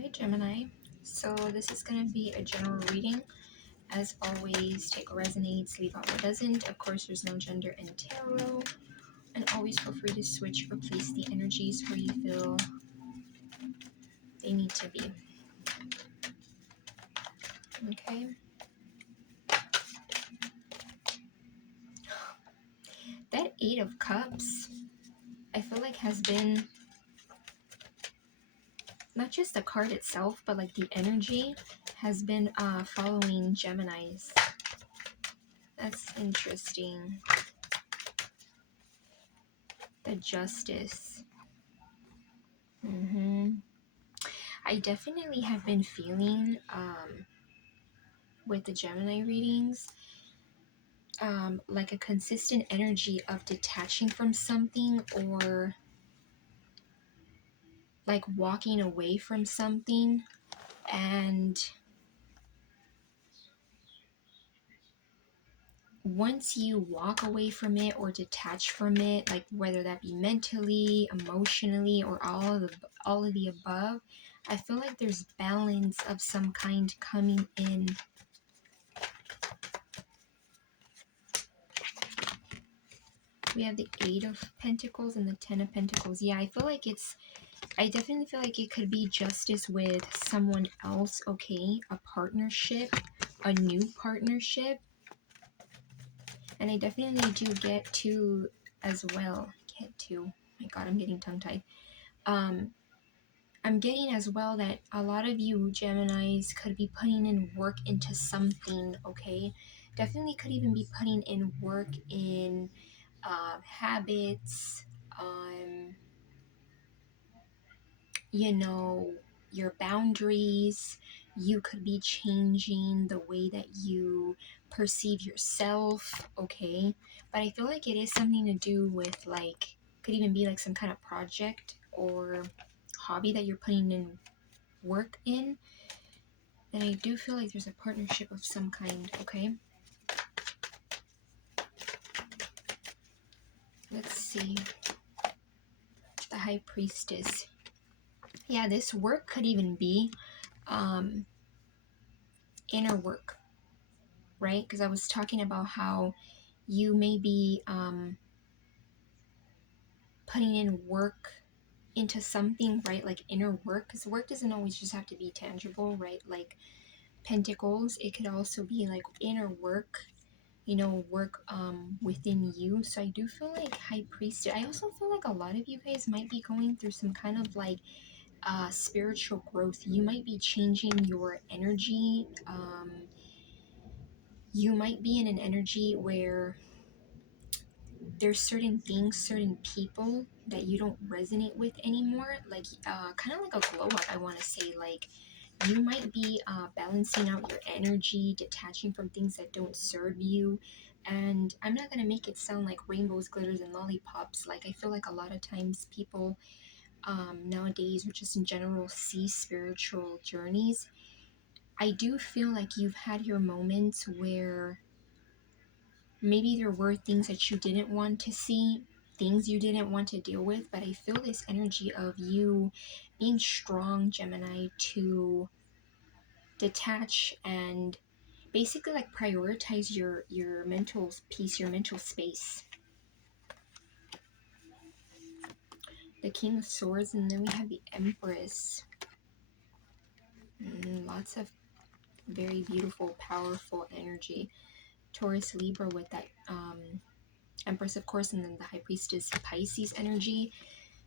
Hi Gemini. So this is going to be a general reading. As always, take what resonates, leave out what doesn't. Of course, there's no gender in tarot. And always feel free to switch or place the energies where you feel they need to be. Okay. That Eight of Cups, I feel like has been not just the card itself, but like the energy has been following Geminis. That's interesting. The Justice. I definitely have been feeling with the Gemini readings like a consistent energy of detaching from something, or like walking away from something. And once you walk away from it or detach from it, like whether that be mentally, emotionally, or all of the above, I feel like there's balance of some kind coming in. We have the Eight of Pentacles and the Ten of Pentacles. Yeah, I definitely feel like it could be justice with someone else, okay? A partnership, a new partnership. And I definitely do get to as well. Get to. Oh my God, I'm getting tongue-tied. I'm getting as well that a lot of you Geminis could be putting in work into something, okay? Definitely could even be putting in work in habits, you know, your boundaries. You could be changing the way that you perceive yourself, okay? But I feel like it is something to do with, like, could even be like some kind of project or hobby that you're putting in work in. And I do feel like there's a partnership of some kind, okay? Let's see. The High Priestess. Yeah, this work could even be inner work, right? Because I was talking about how you may be putting in work into something, right? Like inner work, because work doesn't always just have to be tangible, right? Like Pentacles, it could also be like inner work, you know, work within you. So I do feel like High Priestess. I also feel like a lot of you guys might be going through some kind of like spiritual growth. You might be changing your energy. You might be in an energy where there's certain things, certain people that you don't resonate with anymore. Like kind of like a glow up, I want to say. Like you might be balancing out your energy, detaching from things that don't serve you. And I'm not going to make it sound like rainbows, glitters, and lollipops. Like I feel like a lot of times people nowadays, or just in general, see spiritual journeys. I do feel like you've had your moments where maybe there were things that you didn't want to see, things you didn't want to deal with, but I feel this energy of you being strong, Gemini, to detach and basically like prioritize your mental peace, your mental space. The King of Swords, and then we have the Empress. Lots of very beautiful, powerful energy. Taurus, Libra with that Empress, of course, and then the High Priestess, Pisces energy.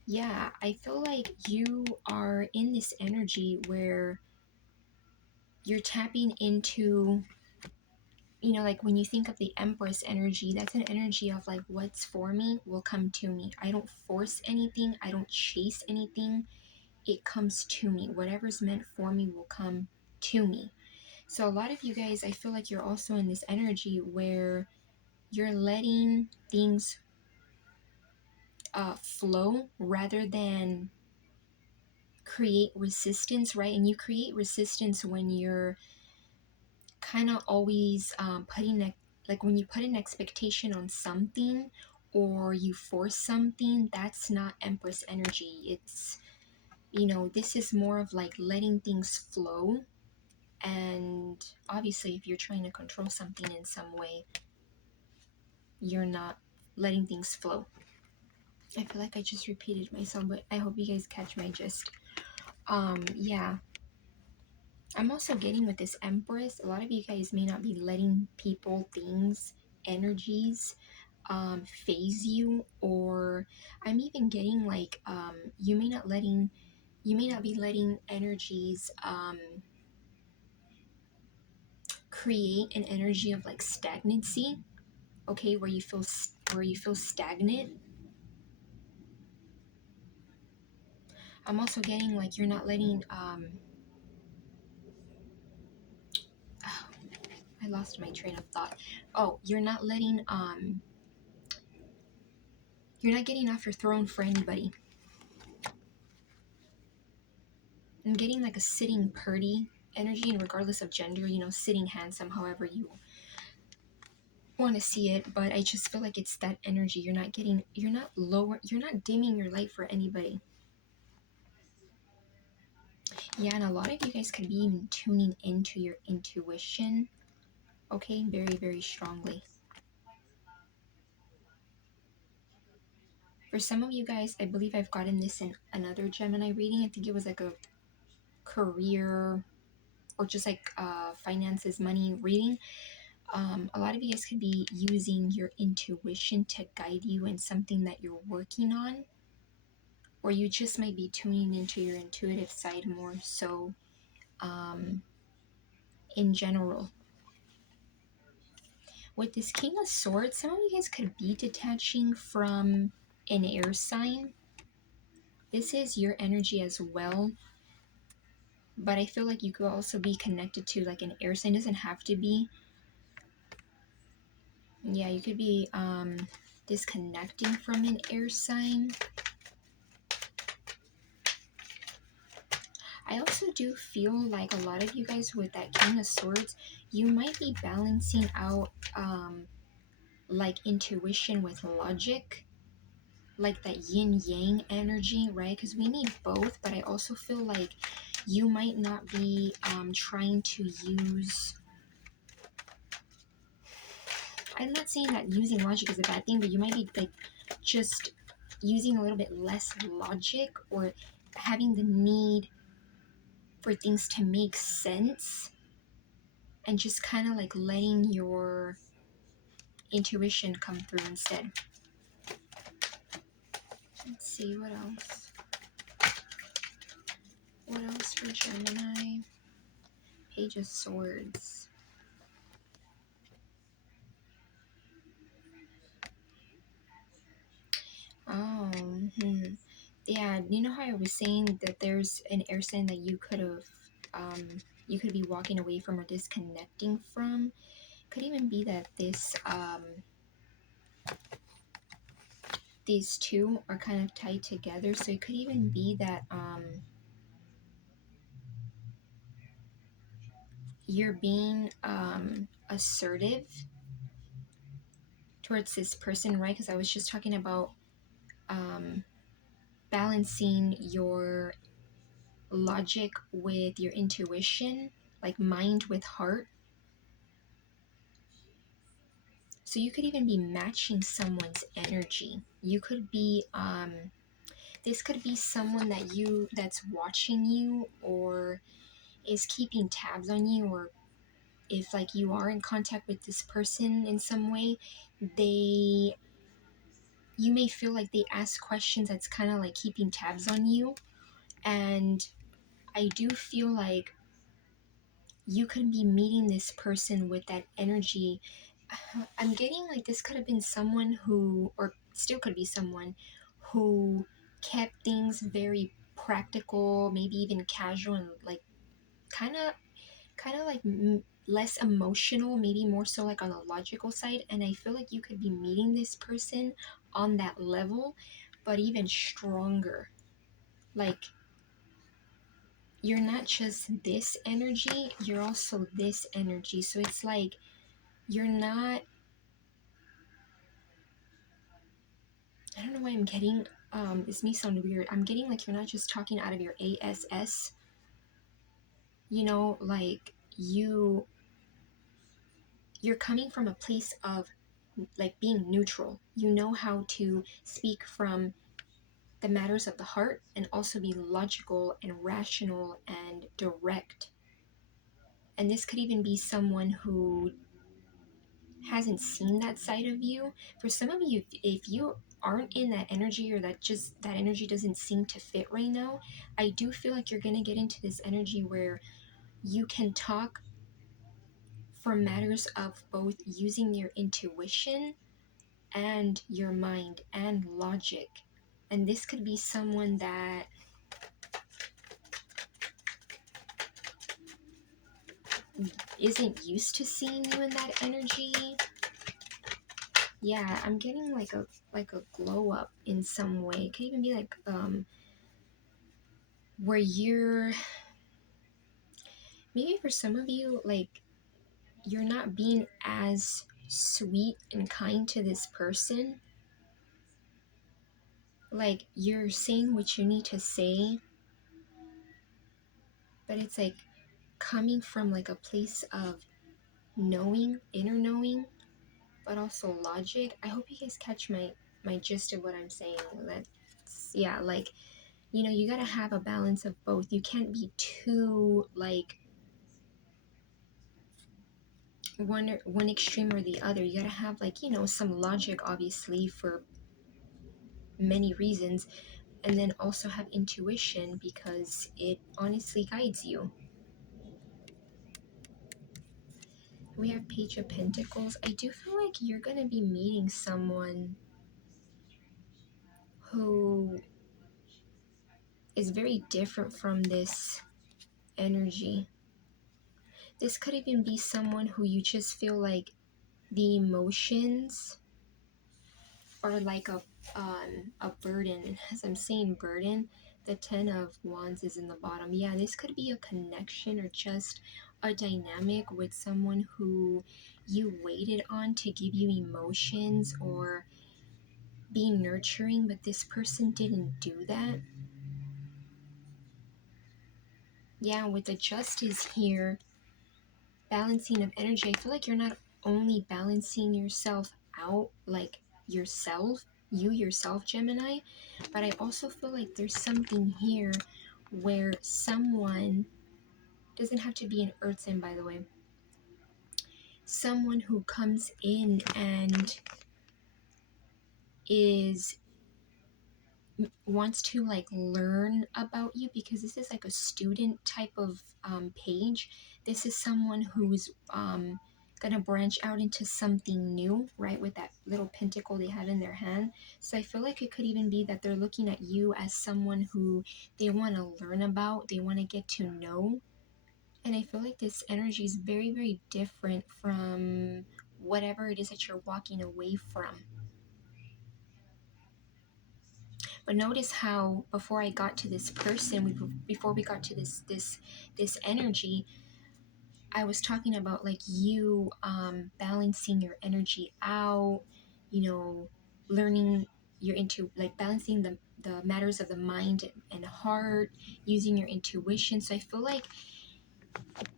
Yeah, I feel like you are in this energy where you're tapping into, you know, like when you think of the Empress energy, that's an energy of like what's for me will come to me. I don't force anything, I don't chase anything. It comes to me. Whatever's meant for me will come to me. So a lot of you guys, I feel like you're also in this energy where you're letting things flow rather than create resistance, right? And you create resistance when you're kind of always like when you put an expectation on something or you force something. That's not Empress energy. It's you know, this is more of like letting things flow. And obviously, if you're trying to control something in some way, you're not letting things flow. I feel like I just repeated myself, but I hope you guys catch my gist. Yeah. I'm also getting with this Empress, a lot of you guys may not be letting people, things, energies phase you, or I'm even getting like you may not be letting energies create an energy of like stagnancy, okay, where you feel stagnant. I'm also getting like you're not letting oh, I lost my train of thought. Oh, you're not getting off your throne for anybody. I'm getting like a sitting pretty energy, and regardless of gender, you know, sitting handsome, however you want to see it. But I just feel like it's that energy. You're not dimming your light for anybody. Yeah, and a lot of you guys could be even tuning into your intuition, okay, very, very strongly. For some of you guys, I believe I've gotten this in another Gemini reading. I think it was like a career or just like finances, money reading. A lot of you guys could be using your intuition to guide you in something that you're working on, or you just might be tuning into your intuitive side more so in general. With this King of Swords, some of you guys could be detaching from an air sign. This is your energy as well, but I feel like you could also be connected to like an air sign. It doesn't have to be. Yeah, you could be disconnecting from an air sign. I also do feel like a lot of you guys with that King of Swords, you might be balancing out like intuition with logic, like that yin yang energy, right? Because we need both, but I also feel like you might not be trying to use. I'm not saying that using logic is a bad thing, but you might be like just using a little bit less logic, or having the need for things to make sense, and just kind of like letting your intuition come through instead. Let's see what else. What else for Gemini? Page of Swords. Oh, yeah. You know how I was saying that there's an air sign that you could be walking away from or disconnecting from. Could even be that these two are kind of tied together. So it could even be that you're being assertive towards this person, right? Because I was just talking about um, balancing your logic with your intuition, like mind with heart. So you could even be matching someone's energy. You could be this could be someone that's watching you, or is keeping tabs on you, or if like you are in contact with this person in some way, they you may feel like they ask questions that's kind of like keeping tabs on you. And I do feel like you could be meeting this person with that energy. I'm getting like this could have been someone who, or still could be someone who kept things very practical, maybe even casual, and like kind of like less emotional, maybe more so like on the logical side. And I feel like you could be meeting this person on that level, but even stronger. Like, you're not just this energy, you're also this energy. So it's like you're not, I don't know why I'm getting this may sound weird. I'm getting like you're not just talking out of your ASS, you know, like you're coming from a place of like being neutral. You know how to speak from the matters of the heart and also be logical and rational and direct. And this could even be someone who hasn't seen that side of you. For some of you, if you aren't in that energy, or that energy doesn't seem to fit right now, I do feel like you're going to get into this energy where you can talk for matters of both using your intuition and your mind and logic. And this could be someone that isn't used to seeing you in that energy. Yeah, I'm getting like a glow up in some way. It could even be like where you're, maybe for some of you, like you're not being as sweet and kind to this person. Like you're saying what you need to say, but it's like coming from like a place of knowing, inner knowing, but also logic. I hope you guys catch my gist of what I'm saying. That's, yeah, like, you know, you gotta have a balance of both. You can't be too like one extreme or the other. You gotta have, like, you know, some logic, obviously, for many reasons, and then also have intuition because it honestly guides you. We have Page of Pentacles. I do feel like you're gonna be meeting someone who is very different from this energy. This could even be someone who you just feel like the emotions are like a burden. And as I'm saying burden, the 10 of Wands is in the bottom. Yeah, this could be a connection or just a dynamic with someone who you waited on to give you emotions or be nurturing, but this person didn't do that. Yeah, with the Justice here, balancing of energy, I feel like you're not only balancing yourself out, like yourself, you yourself, Gemini, but I also feel like there's something here where someone, doesn't have to be an earth sign, by the way, someone who comes in and is wants to like learn about you, because this is like a student type of page. This is someone who's gonna branch out into something new, right, with that little pentacle they have in their hand. So I feel like it could even be that they're looking at you as someone who they want to learn about, they want to get to know. And I feel like this energy is very, very different from whatever it is that you're walking away from. But notice how before I got to this person, before we got to this energy, I was talking about like you balancing your energy out, you know, learning your into like balancing the matters of the mind and heart, using your intuition. So I feel like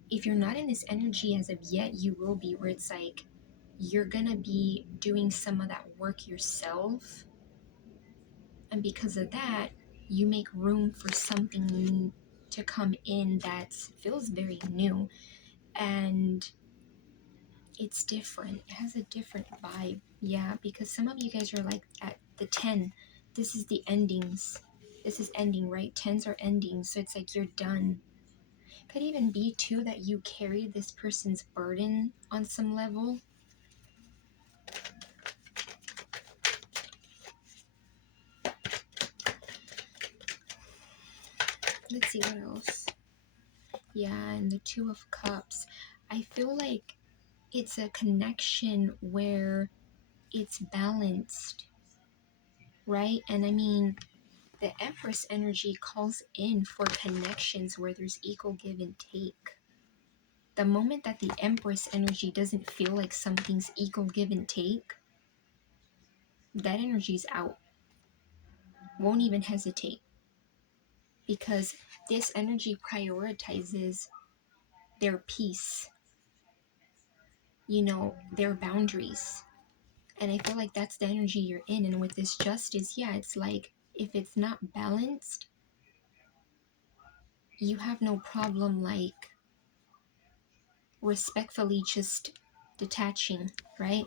if you're not in this energy as of yet, you will be, where it's like you're gonna be doing some of that work yourself, and because of that, you make room for something to come in that feels very new, and it's different. It has a different vibe. Yeah, because some of you guys are like at the 10. This is the endings. This is ending, right? 10s are ending. So it's like you're done. Could even be too that you carry this person's burden on some level. Let's see what else. Yeah, and the Two of Cups. I feel like it's a connection where it's balanced, right? And I mean, the Empress energy calls in for connections where there's equal give and take. The moment that the Empress energy doesn't feel like something's equal give and take, that energy's out. won't even hesitate, because this energy prioritizes their peace, their boundaries. And I feel like that's the energy you're in. And with this justice, yeah, it's like if it's not balanced, you have no problem like respectfully just detaching, right?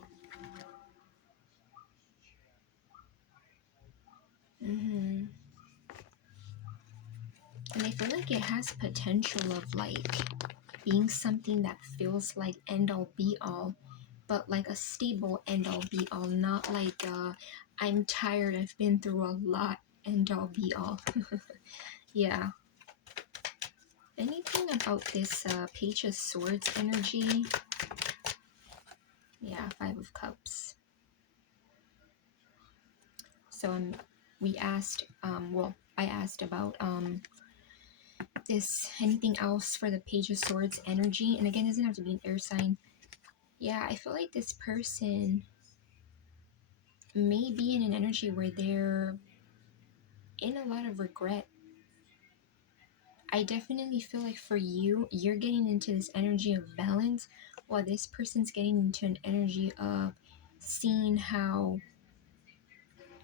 hmm And I feel like it has potential of like being something that feels like end all be all, but like a stable end all be all, not like I'm tired, I've been through a lot end all be all. Yeah. Anything about this Page of Swords energy? Yeah, Five of Cups. So we asked, I asked about this, anything else for the Page of Swords energy. And again, it doesn't have to be an air sign. Yeah, I feel like this person may be in an energy where they're in a lot of regret. I definitely feel like for you, you're getting into this energy of balance, while this person's getting into an energy of seeing how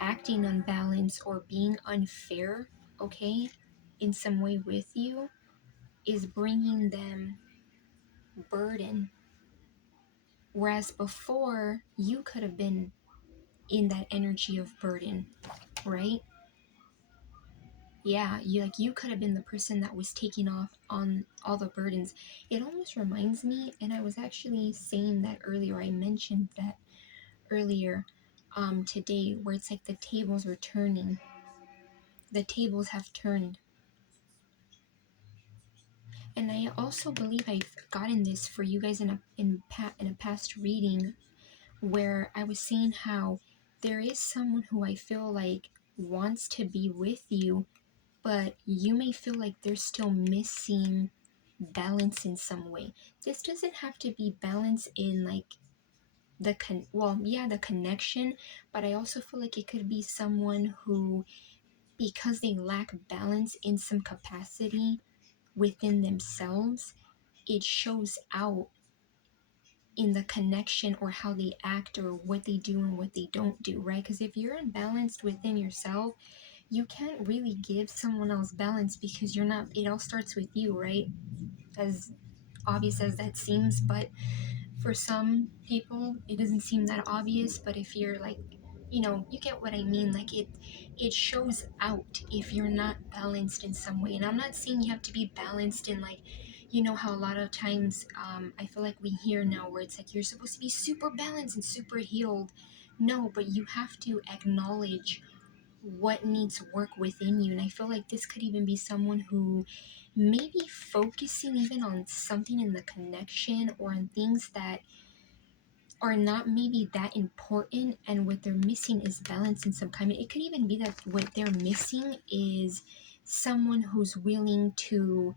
acting unbalanced or being unfair, okay, in some way with you is bringing them burden. Whereas before, you could have been in that energy of burden, right? Yeah, you could have been the person that was taking off on all the burdens. It almost reminds me, and I was actually saying that earlier, I mentioned that earlier today, where it's like the tables are turning. The tables have turned. And I also believe I've gotten this for you guys in a past reading, where I was saying how there is someone who I feel like wants to be with you, but you may feel like they're still missing balance in some way. This doesn't have to be balance in like the connection, but I also feel like it could be someone who, because they lack balance in some capacity within themselves, it shows out in the connection or how they act or what they do and what they don't do, right? Because if you're unbalanced within yourself, you can't really give someone else balance, because you're not, it all starts with you, right? As obvious as that seems, but for some people it doesn't seem that obvious. But if you're like, you get what I mean, like it shows out if you're not balanced in some way. And I'm not saying you have to be balanced in like, how a lot of times I feel like we hear now where it's like you're supposed to be super balanced and super healed. No, but you have to acknowledge what needs work within you. And I feel like this could even be someone who maybe focusing even on something in the connection or on things that are not maybe that important, and what they're missing is balance in some kind. It could even be that what they're missing is someone who's willing to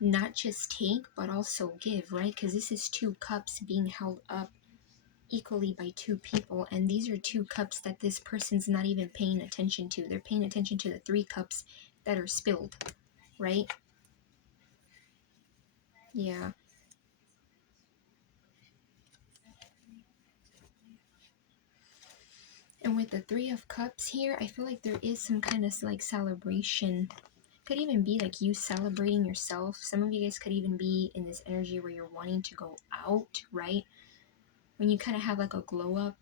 not just take but also give, right? Because this is two cups being held up equally by two people, and these are two cups that this person's not even paying attention to. They're paying attention to the three cups that are spilled, right? Yeah. And with the Three of Cups here, I feel like there is some kind of like celebration. Could even be like you celebrating yourself. Some of you guys could even be in this energy where you're wanting to go out, right? When you kind of have like a glow up,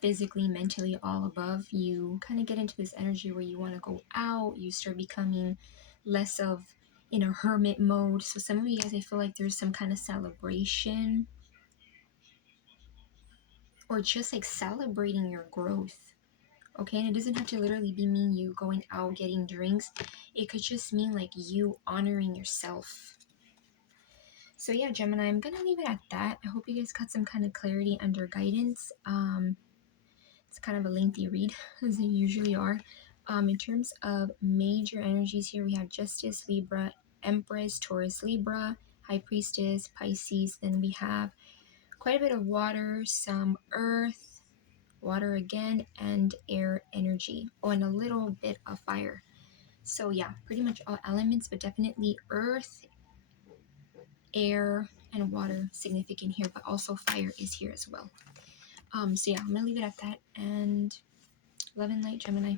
physically, mentally, all above, you kind of get into this energy where you want to go out. You start becoming less of in a hermit mode. So some of you guys, I feel like there's some kind of celebration, or just like celebrating your growth. Okay, and it doesn't have to literally be mean you going out getting drinks. It could just mean like you honoring yourself. So yeah, Gemini, I'm gonna leave it at that. I hope you guys got some kind of clarity under guidance. It's kind of a lengthy read, as they usually are. In terms of major energies here, we have Justice, Libra, Empress, Taurus, Libra, High Priestess, Pisces. Then we have quite a bit of water, some earth, water again, and air energy. Oh, and a little bit of fire. So yeah, pretty much all elements, but definitely earth, air, and water significant here, but also fire is here as well. So yeah, I'm gonna leave it at that, and love and light, Gemini.